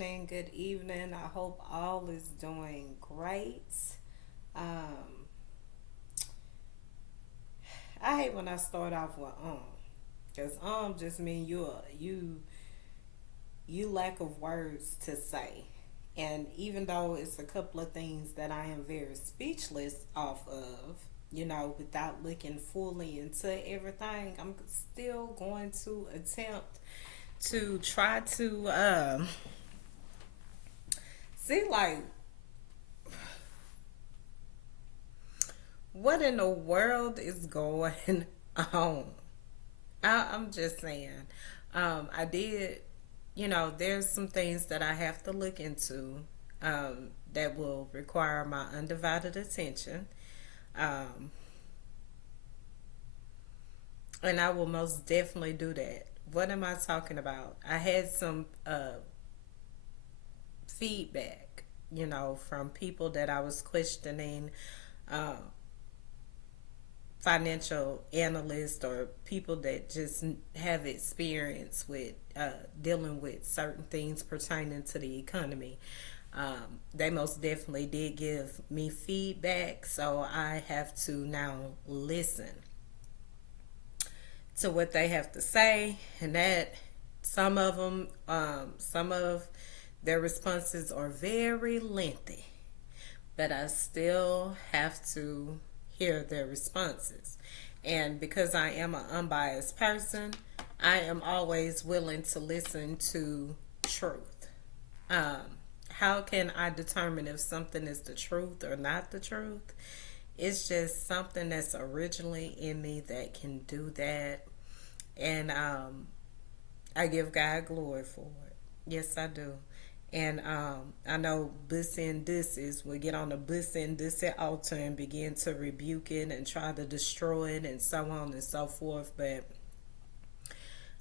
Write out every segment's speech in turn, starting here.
evening. Good evening. I hope all is doing great. Um, I hate when I start off with because just mean you lack of words to say, and even though it's a couple of things that I am very speechless off of, without looking fully into everything, I'm still going to attempt to try to see like what in the world is going on. I'm just saying. I did, there's some things that I have to look into that will require my undivided attention. Um, and I will most definitely do that. What am I talking about? I had some feedback, from people that I was questioning, uh, financial analysts or people that just have experience with dealing with certain things pertaining to the economy. They most definitely did give me feedback, so I have to now listen to what they have to say, and that some of their responses are very lengthy, but I still have to hear their responses. And because I am an unbiased person, I am always willing to listen to truth. How can I determine if something is the truth or not the truth? It's just something that's originally in me that can do that. And I give God glory for it. Yes, I do. And I know Bussy and Disses will get on the Bussy and Dissy altar and begin to rebuke it and try to destroy it and so on and so forth. But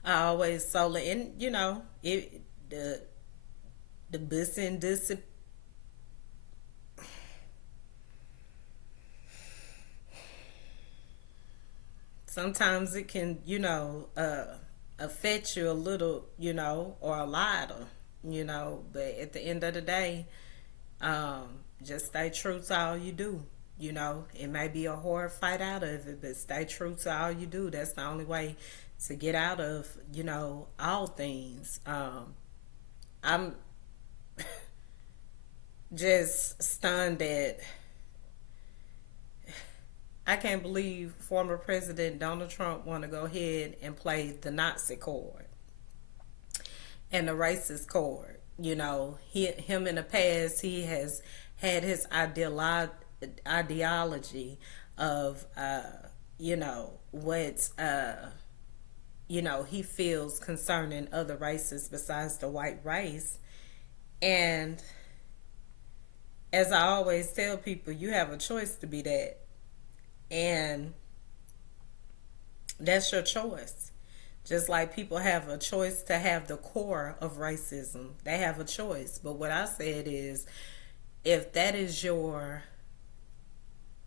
I always solely, and the Bussy and Dissy, sometimes it can, affect you a little, or a lot, or, but at the end of the day, just stay true to all you do. It may be a hard fight out of it, but stay true to all you do. That's the only way to get out of, all things. I'm just stunned that I can't believe former President Donald Trump want to go ahead and play the Nazi card and the racist card. Him in the past, he has had his ideology of, what, he feels concerning other races besides the white race. And as I always tell people, you have a choice to be that. And that's your choice. Just like people have a choice to have the core of racism, they have a choice. But what I said is, if that is your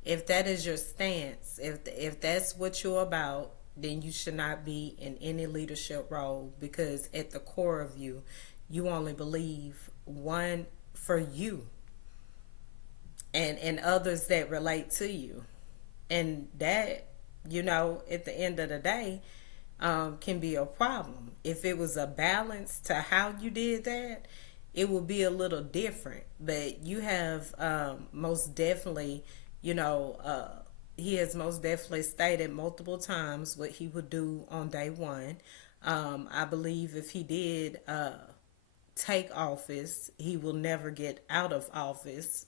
if that is your stance, if that's what you're about, then you should not be in any leadership role, because at the core of you, you only believe one for you and others that relate to you. And that, at the end of the day, can be a problem. If it was a balance to how you did that, it would be a little different. But you have most definitely, you know, uh, he has most definitely stated multiple times what he would do on day one. I believe if he did take office, he will never get out of office,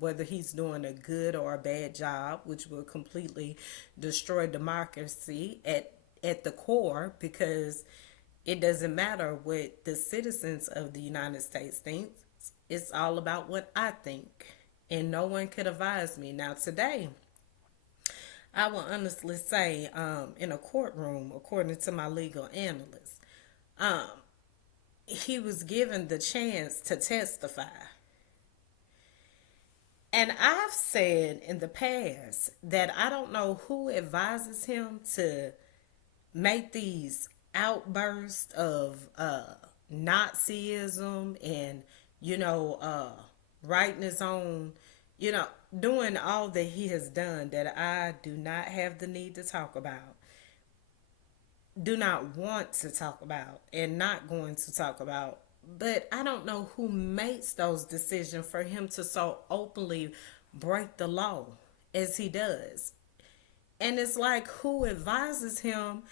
whether he's doing a good or a bad job, which will completely destroy democracy at the core, because it doesn't matter what the citizens of the United States think. It's all about what I think. And no one could advise me. Now, today, I will honestly say, in a courtroom, according to my legal analyst, um, he was given the chance to testify. And I've said in the past that I don't know who advises him to make these outbursts of Nazism and, you know, writing his own, you know, doing all that he has done that I do not have the need to talk about, do not want to talk about, and not going to talk about. But I don't know who makes those decisions for him to so openly break the law as he does. And it's like, who advises him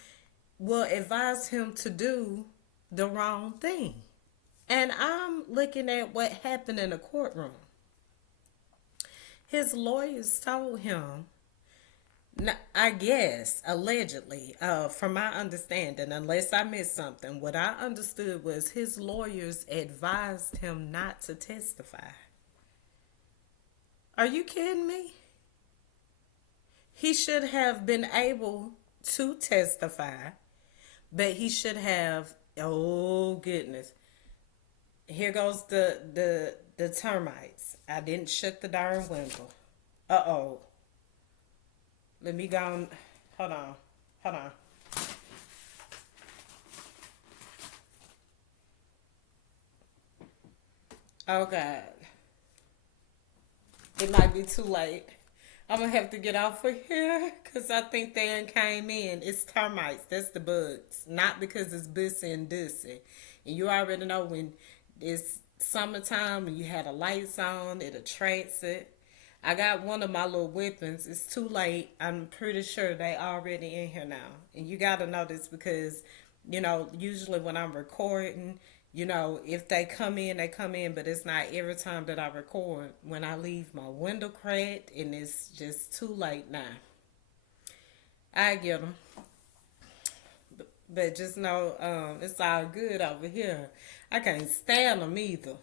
will advise him to do the wrong thing. And I'm looking at what happened in the courtroom. His lawyers told him, I guess, allegedly, from my understanding, unless I missed something, what I understood was his lawyers advised him not to testify. Are you kidding me? He should have been able to testify, but he should have, oh goodness. Here goes the termites. I didn't shut the darn window. Uh-oh. Let me go. Hold on. Hold on. Oh, God. It might be too late. I'm going to have to get off of here because I think they came in. It's termites. That's the bugs. Not because it's bussy and dussy. And you already know when it's summertime and you had the lights on, it attracts it. I got one of my little weapons. It's too late. I'm pretty sure they already in here now. And you got to know this because, you know, usually when I'm recording, you know, if they come in, they come in. But it's not every time that I record. When I leave my window cracked and it's just too late now. I get them. But just know it's all good over here. I can't stand them either.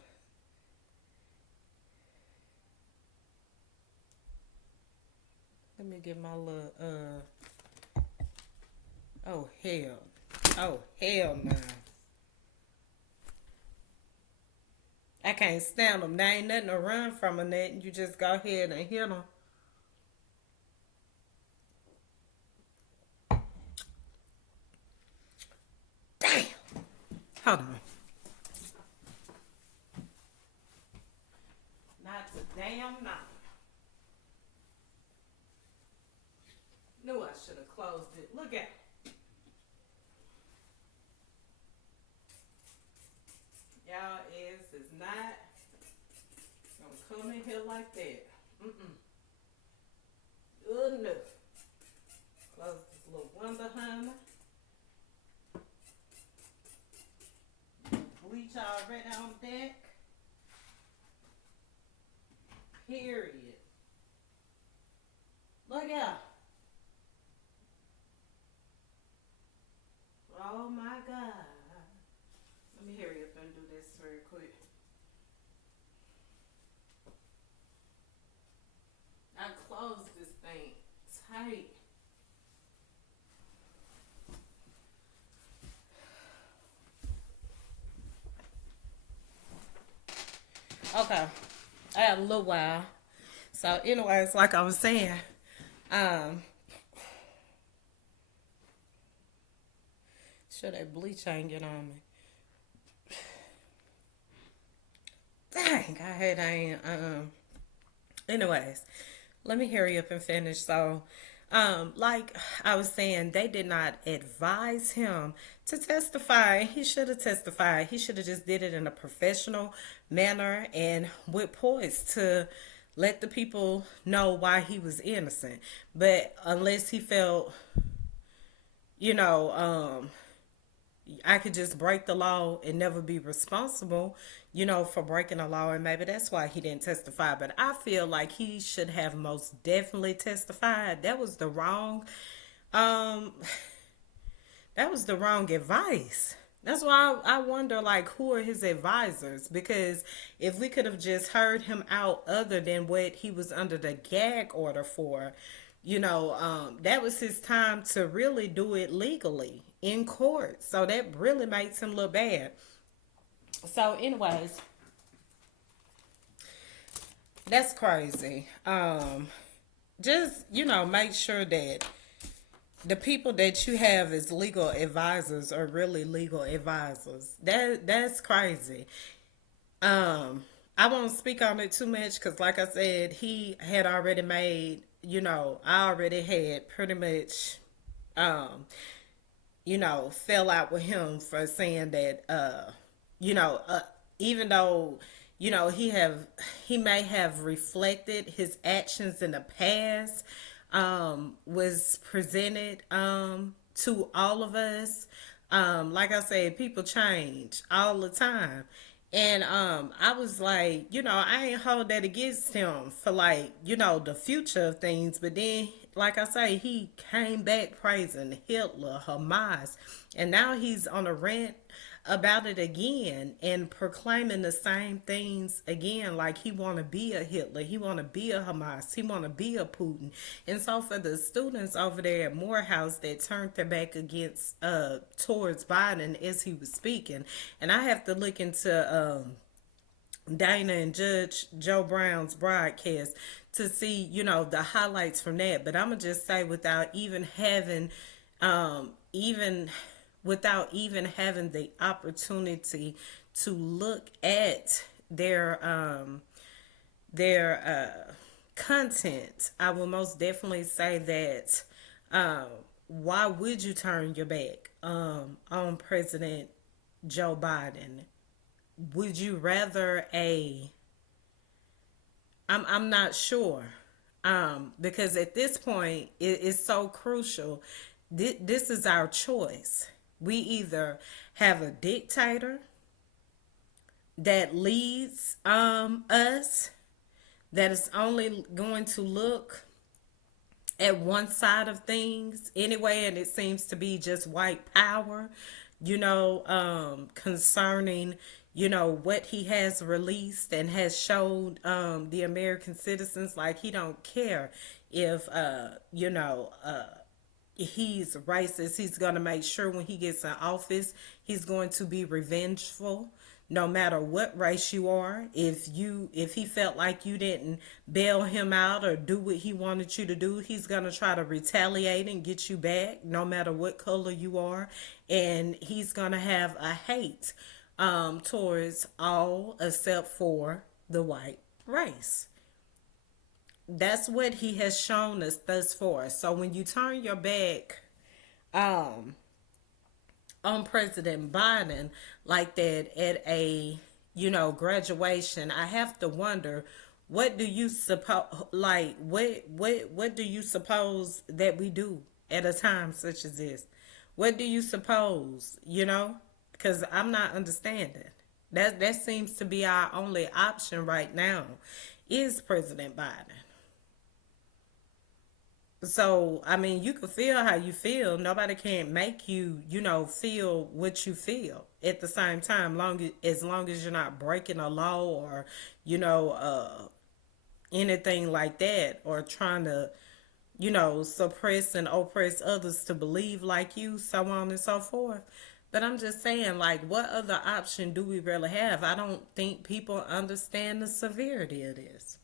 Let me get my little, oh, hell. Oh, hell no. I can't stand them. There ain't nothing to run from or nothing. You just go ahead and hit them. Damn. Hold on. Not a damn no. Knew I should have closed it. Look at it. Y'all is not gonna come in here like that. Good enough. Close this little window, honey. Bleach already on deck. Period. Look out. Oh my God. Let me hurry up and do this very quick. I closed this thing tight. Okay. I had a little while. So anyways, like I was saying, um, sure that bleach ain't get on me. Dang, I had ain't anyways, let me hurry up and finish. So like I was saying, they did not advise him to testify. He should have testified. He should have just did it in a professional manner and with poise to let the people know why he was innocent. But unless he felt, you know, I could just break the law and never be responsible, you know, for breaking the law, and maybe that's why he didn't testify. But I feel like he should have most definitely testified. Um, that was the wrong advice. That's why I wonder, like, who are his advisors? Because if we could have just heard him out other than what he was under the gag order for, you know, that was his time to really do it legally in court. So that really makes him look bad. So anyways, that's crazy. Just, you know, make sure that The people that you have as legal advisors are really legal advisors. That's crazy. Um, I won't speak on it too much because, like I said, he had already made. I already had pretty much, um, fell out with him for saying that, you know, uh, even though, he may have reflected his actions in the past, was presented, to all of us. Like I said, people change all the time. And I was like, I ain't hold that against him for, like, the future of things. But then, like I say, he came back praising Hitler, Hamas, and now he's on a rant about it again and proclaiming the same things again, like he want to be a Hitler, he want to be a Hamas, he want to be a Putin. And so for the students over there at Morehouse that turned their back against towards Biden as he was speaking, and I have to look into Dana and Judge Joe Brown's broadcast to see, the highlights from that. But I'm gonna just say, even without even having the opportunity to look at their content, I will most definitely say that, why would you turn your back on President Joe Biden? Would you rather a I'm not sure. Because at this point it's so crucial. This is our choice. We either have a dictator that leads us, that is only going to look at one side of things anyway, and it seems to be just white power, concerning, what he has released and has showed the American citizens, like he don't care if, he's racist. He's going to make sure when he gets in office, he's going to be revengeful no matter what race you are. If he felt like you didn't bail him out or do what he wanted you to do, he's going to try to retaliate and get you back no matter what color you are. And he's going to have a hate towards all except for the white race. That's what he has shown us thus far. So when you turn your back um, on President Biden like that at a, graduation, I have to wonder, what do you suppose, like, what do you suppose that we do at a time such as this? What do you suppose, because I'm not understanding. That seems to be our only option right now, is President Biden. So, I mean, you can feel how you feel. Nobody can make you, feel what you feel at the same time, as long as you're not breaking a law or, you know, uh, anything like that, or trying to, suppress and oppress others to believe like you, so on and so forth. But I'm just saying, like, what other option do we really have? I don't think people understand the severity of this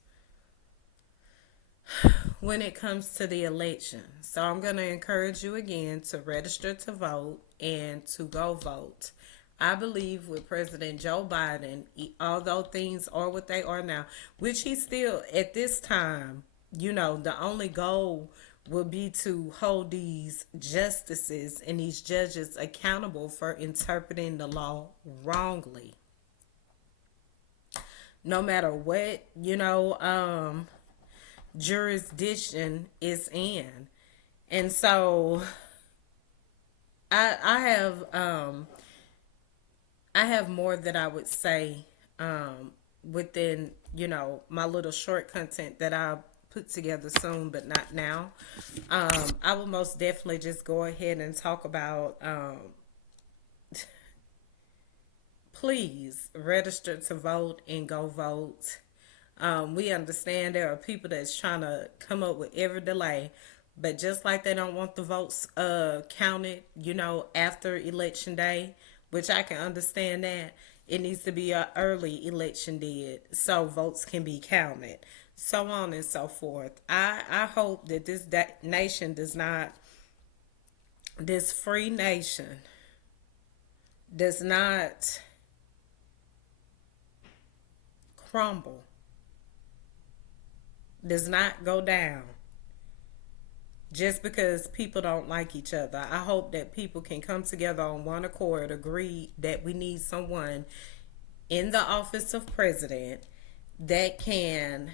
when it comes to the election. So I'm going to encourage you again to register to vote and to go vote. I believe with President Joe Biden, although things are what they are now, which he still, at this time, the only goal will be to hold these justices and these judges accountable for interpreting the law wrongly. No matter what, jurisdiction is in. And so I have more that I would say within, my little short content that I'll put together soon, but not now. I will most definitely just go ahead and talk about, please register to vote and go vote. We understand there are people that's trying to come up with every delay, but just like they don't want the votes counted, after election day, which I can understand that, it needs to be an early election did so votes can be counted, so on and so forth. I hope that this nation does not This free nation does not crumble, does not go down just because people don't like each other. I hope that people can come together on one accord, agree that we need someone in the office of president that can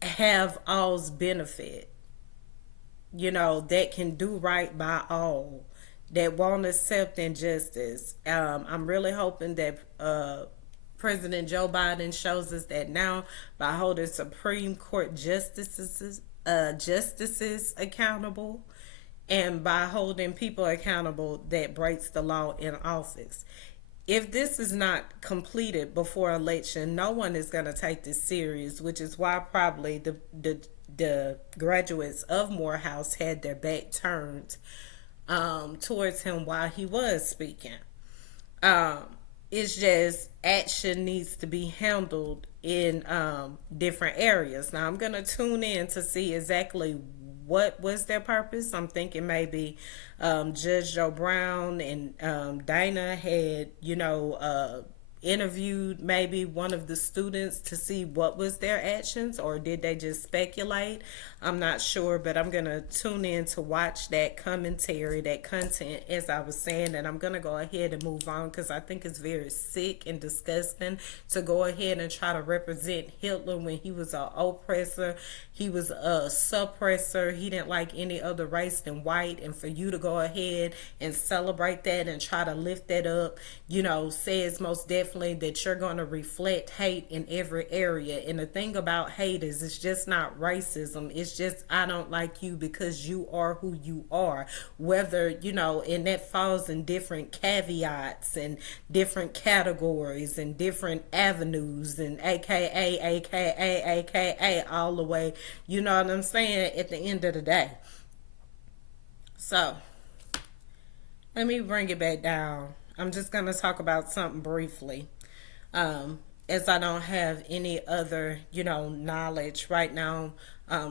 have all's benefit, that can do right by all, that won't accept injustice. I'm really hoping that President Joe Biden shows us that now by holding Supreme Court justices accountable, and by holding people accountable that breaks the law in office. If this is not completed before election, no one is going to take this serious, which is why probably the graduates of Morehouse had their back turned towards him while he was speaking. Um, it's just action needs to be handled in different areas. Now I'm gonna tune in to see exactly what was their purpose. I'm thinking maybe Judge Joe Brown and Dana had, interviewed maybe one of the students to see what was their actions, or did they just speculate? I'm not sure, but I'm going to tune in to watch that commentary, that content, as I was saying, and I'm going to go ahead and move on because I think it's very sick and disgusting to go ahead and try to represent Hitler when he was an oppressor. He was a suppressor. He didn't like any other race than white. And for you to go ahead and celebrate that and try to lift that up, says most definitely that you're going to reflect hate in every area. And the thing about hate is it's just not racism. It's just, I don't like you because you are who you are. Whether, and that falls in different caveats and different categories and different avenues and AKA, all the way. You know what I'm saying? At the end of the day. So, let me bring it back down. I'm just going to talk about something briefly. As I don't have any other, knowledge right now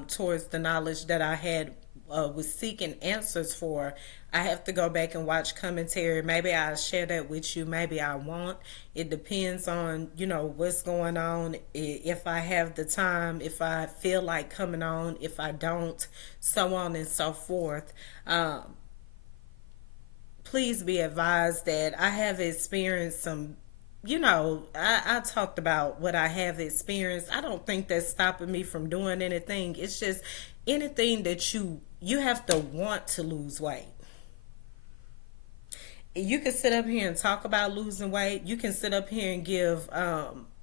towards the knowledge that I had was seeking answers for. I have to go back and watch commentary. Maybe I'll share that with you. Maybe I won't. It depends on, what's going on. If I have the time, if I feel like coming on, if I don't, so on and so forth. Please be advised that I have experienced some, I talked about what I have experienced. I don't think that's stopping me from doing anything. It's just anything that you have to want to lose weight. You can sit up here and talk about losing weight. You can sit up here and give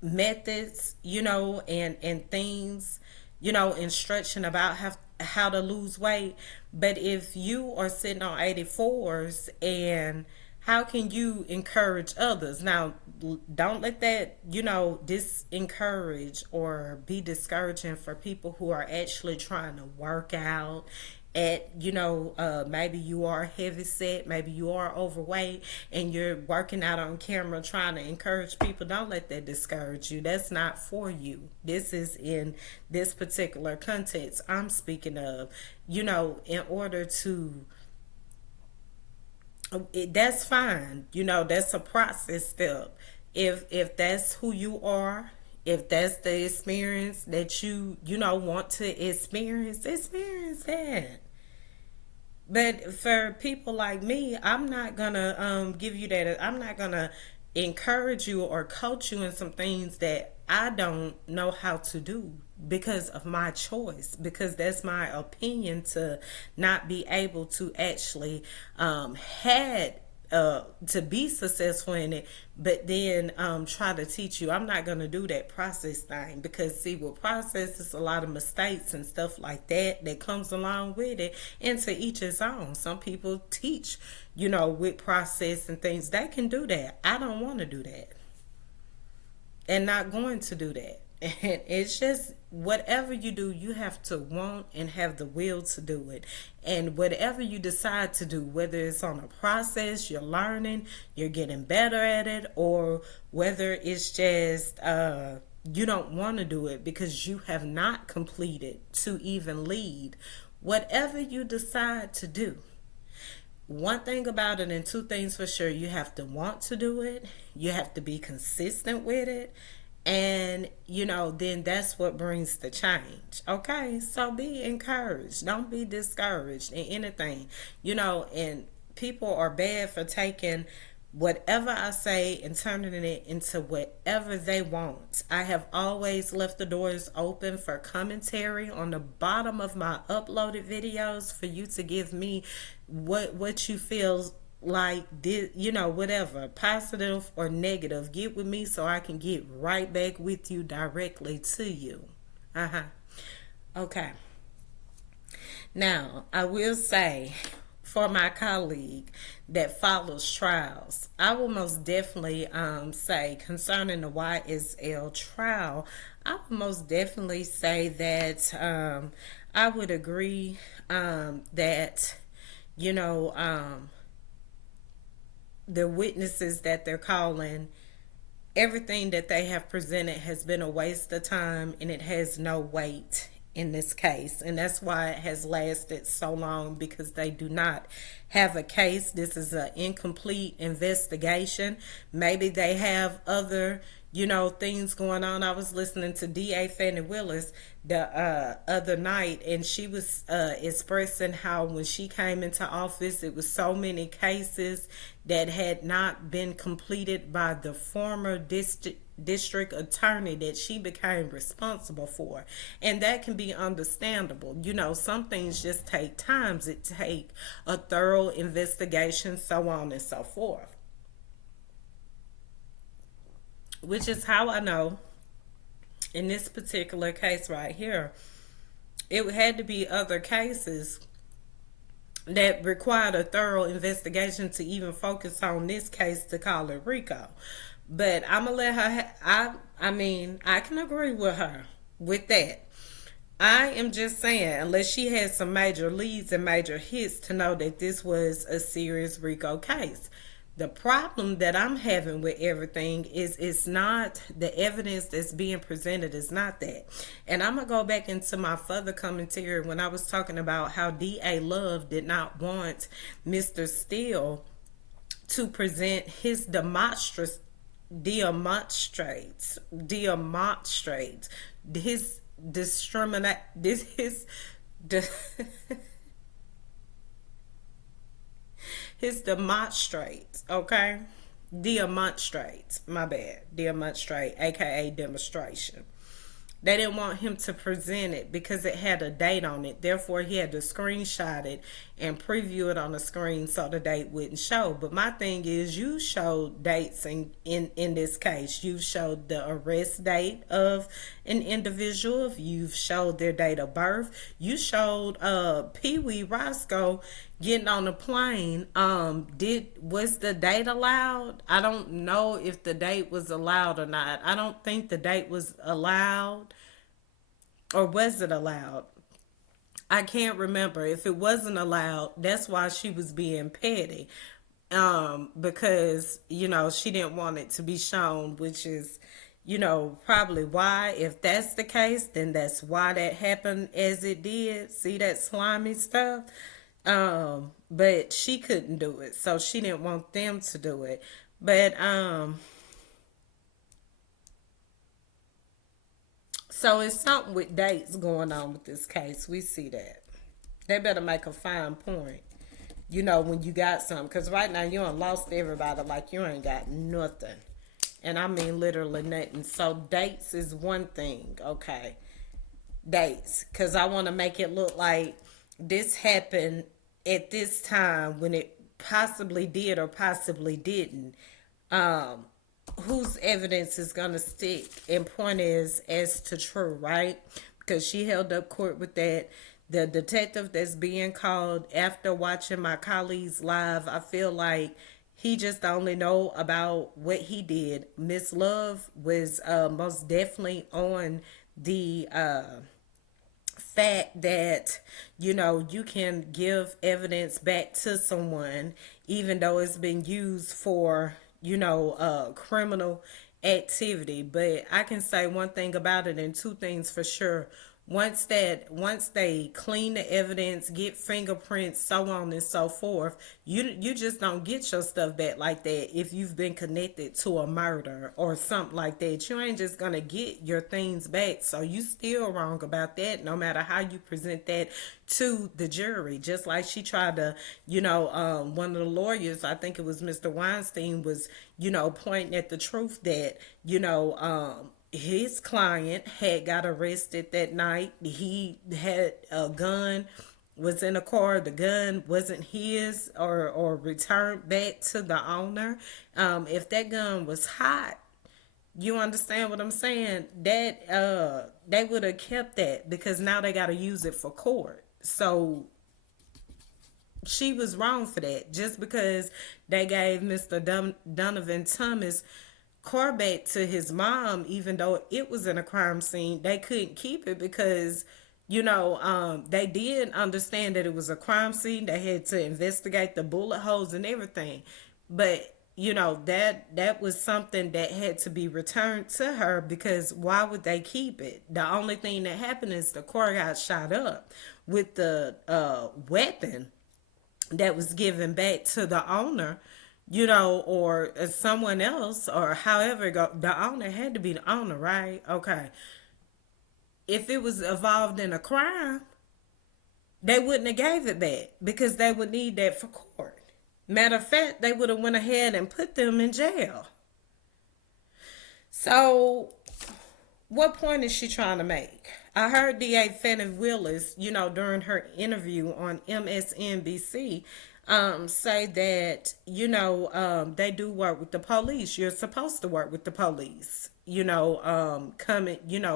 methods, and things, instruction about how to lose weight. But if you are sitting on 84s, and how can you encourage others? Now, don't let that, disencourage or be discouraging for people who are actually trying to work out at, maybe you are heavy set, maybe you are overweight, and you're working out on camera trying to encourage people. Don't let that discourage you. That's not for you. This is in this particular context I'm speaking of. In order to, that's fine. That's a process step. If that's who you are, if that's the experience that you want to experience that. But for people like me, I'm not gonna give you that. I'm not gonna encourage you or coach you in some things that I don't know how to do because of my choice, because that's my opinion to not be able to actually had to be successful in it, but then try to teach you. I'm not going to do that process thing, because see, with process, it's a lot of mistakes and stuff like that comes along with it, and to each his own. Some people teach, with process and things. They can do that. I don't want to do that, and not going to do that. And it's just, whatever you do, you have to want and have the will to do it. And whatever you decide to do, whether it's on a process, you're learning, you're getting better at it, or whether it's just you don't want to do it because you have not completed to even lead, whatever you decide to do, One thing about it, and two things for sure: you have to want to do it, you have to be consistent with it, and then that's what brings the change. Okay, so be encouraged, don't be discouraged in anything. And people are bad for taking whatever I say and turning it into whatever they want. I have always left the doors open for commentary on the bottom of my uploaded videos for you to give me what you feel like, did whatever, positive or negative. Get with me so I can get right back with you directly to you. Okay. Now, I will say, for my colleague that follows trials, I will most definitely say concerning the YSL trial, I would most definitely say that I would agree that, you know, the witnesses that they're calling, everything that they have presented has been a waste of time and it has no weight in this case. And that's why it has lasted so long, because they do not have a case. This is an incomplete investigation. Maybe they have other, things going on. I was listening to DA Fannie Willis the other night, and she was expressing how when she came into office, it was so many cases that had not been completed by the former district attorney that she became responsible for. And that can be understandable. Some things just take time. It take a thorough investigation, so on and so forth. Which is how I know in this particular case right here, it had to be other cases that required a thorough investigation to even focus on this case to call it RICO. But I'm gonna let her. I can agree with her with that. I am just saying, unless she had some major leads and major hits to know that this was a serious RICO case. The problem that I'm having with everything is it's not the evidence that's being presented, is not that. And I'm going to go back into my further commentary when I was talking about how D.A. Love did not want Mr. Steele to present his his discriminate, this his his demonstrates, okay? Demonstrates, my bad. Demonstrate, aka demonstration. They didn't want him to present it because it had a date on it. Therefore, he had to screenshot it and preview it on the screen so the date wouldn't show. But my thing is, you showed dates in this case. You showed the arrest date of an individual. You've showed their date of birth. You showed Pee Wee Roscoe getting on the plane. Was the date allowed? I don't know if the date was allowed or not. I don't think the date was allowed. Or was it allowed? I can't remember. If it wasn't allowed, that's why she was being petty. Because, she didn't want it to be shown, which is, probably why. If that's the case, then that's why that happened as it did. See that slimy stuff? But she couldn't do it, so she didn't want them to do it. But so it's something with dates going on with this case. We see that. They better make a fine point. When you got something, because right now you done lost everybody like you ain't got nothing, and I mean literally nothing. So dates is one thing, okay? Dates, because I want to make it look like this happened at this time when it possibly did or possibly didn't. Whose evidence is going to stick and point is as to true, right? Because she held up court with that. The detective that's being called, after watching my colleagues live, I feel like he just only know about what he did. Miss Love was most definitely on the fact that you can give evidence back to someone even though it's been used for criminal activity. But I can say one thing about it and two things for sure. Once they clean the evidence, get fingerprints, so on and so forth, you just don't get your stuff back like that. If you've been connected to a murder or something like that, you ain't just gonna get your things back. So you still wrong about that, no matter how you present that to the jury. Just like she tried to, one of the lawyers, I think it was Mr. Weinstein, was, pointing at the truth that, his client had got arrested that night. He had a gun, was in a car. The gun wasn't his, or returned back to the owner. If that gun was hot, you understand what I'm saying? That they would have kept that, because now they got to use it for court. So she was wrong for that. Just because they gave Mr. Donovan Thomas car back to his mom, even though it was in a crime scene, they couldn't keep it because, they did understand that it was a crime scene. They had to investigate the bullet holes and everything. But, that was something that had to be returned to her, because why would they keep it? The only thing that happened is the car got shot up with the weapon that was given back to the owner, or someone else, or however it go. The owner had to be the owner, right? Okay. If it was involved in a crime, they wouldn't have gave it back, because they would need that for court. Matter of fact, they would have went ahead and put them in jail. So, what point is she trying to make? I heard DA Fannie Willis, during her interview on MSNBC, say that, they do work with the police. You're supposed to work with the police,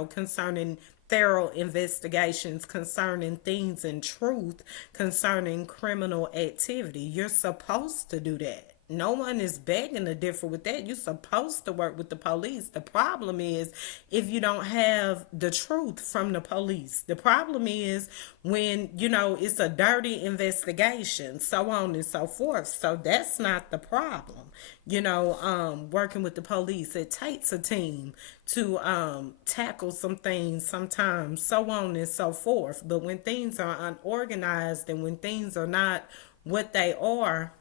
concerning thorough investigations, concerning things in truth, concerning criminal activity. You're supposed to do that. No one is begging to differ with that. You're supposed to work with the police. The problem is if you don't have the truth from the police. The problem is when, it's a dirty investigation, so on and so forth. So that's not the problem. Working with the police, it takes a team to tackle some things sometimes, so on and so forth. But when things are unorganized and when things are not what they are,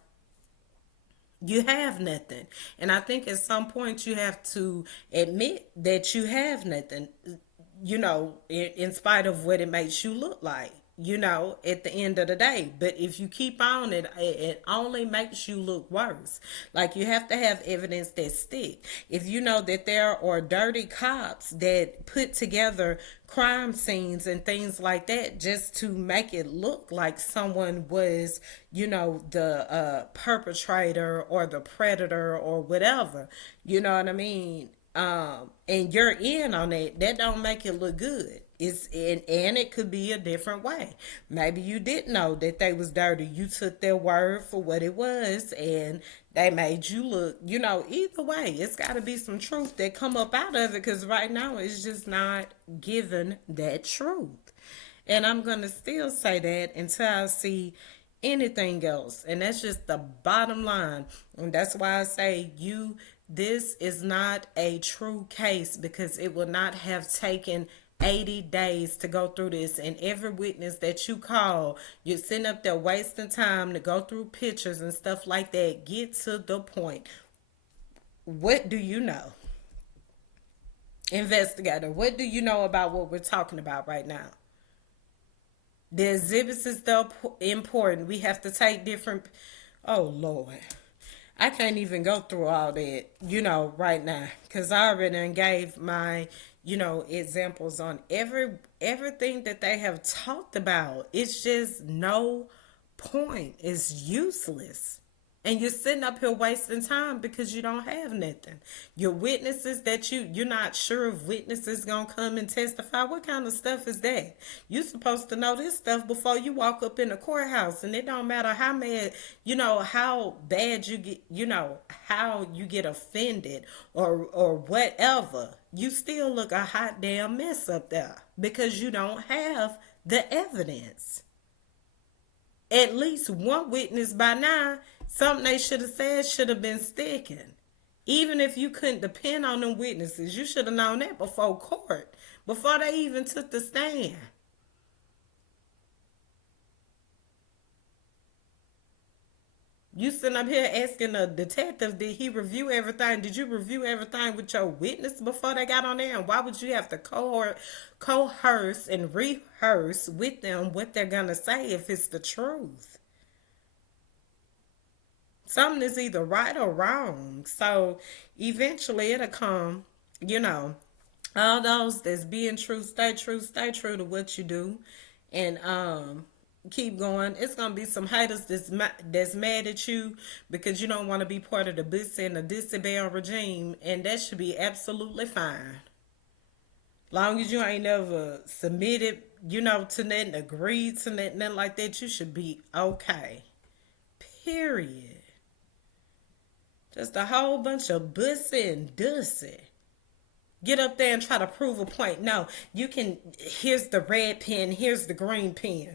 you have nothing. And I think at some point you have to admit that you have nothing, in spite of what it makes you look like, at the end of the day. But if you keep on it only makes you look worse. Like, you have to have evidence that stick. If you know that there are dirty cops that put together crime scenes and things like that just to make it look like someone was, the perpetrator or the predator or whatever, you know what I mean? And you're in on it, that don't make it look good. And it could be a different way. Maybe you didn't know that they was dirty. You took their word for what it was, and they made you look, either way, it's got to be some truth that come up out of it, because right now it's just not given that truth. And I'm going to still say that until I see anything else. And that's just the bottom line. And that's why I say this is not a true case, because it would not have taken 80 days to go through this. And every witness that you call, you're sitting up there wasting time to go through pictures and stuff like that. Get to the point. What do you know? Investigator, what do you know about what we're talking about right now? The exhibits is still important. We have to take different... Oh, Lord. I can't even go through all that, right now, because I already gave my, examples on everything that they have talked about. It's just no point. It's useless. And you're sitting up here wasting time because you don't have nothing. Your witnesses that you're not sure if witnesses gonna come and testify. What kind of stuff is that? You're supposed to know this stuff before you walk up in the courthouse. And it don't matter how mad, how bad you get, how you get offended or whatever. You still look a hot damn mess up there because you don't have the evidence. At least one witness by now, something they should have said should have been sticking. Even if you couldn't depend on them witnesses, you should have known that before court, before they even took the stand. You sitting up here asking a detective, did he review everything? Did you review everything with your witness before they got on there? And why would you have to coerce and rehearse with them what they're going to say if it's the truth? Something is either right or wrong. So eventually it'll come, you know, all those that's being true, stay true to what you do. And keep going. It's gonna be some haters that's mad at you because you don't want to be part of the Bussy and the Disabel regime, and that should be absolutely fine. Long as you ain't never submitted, to nothing, agreed to nothing, nothing like that, you should be okay. Period. Just a whole bunch of bussy and dussy. Get up there and try to prove a point. No, you can. Here's the red pen. Here's the green pen.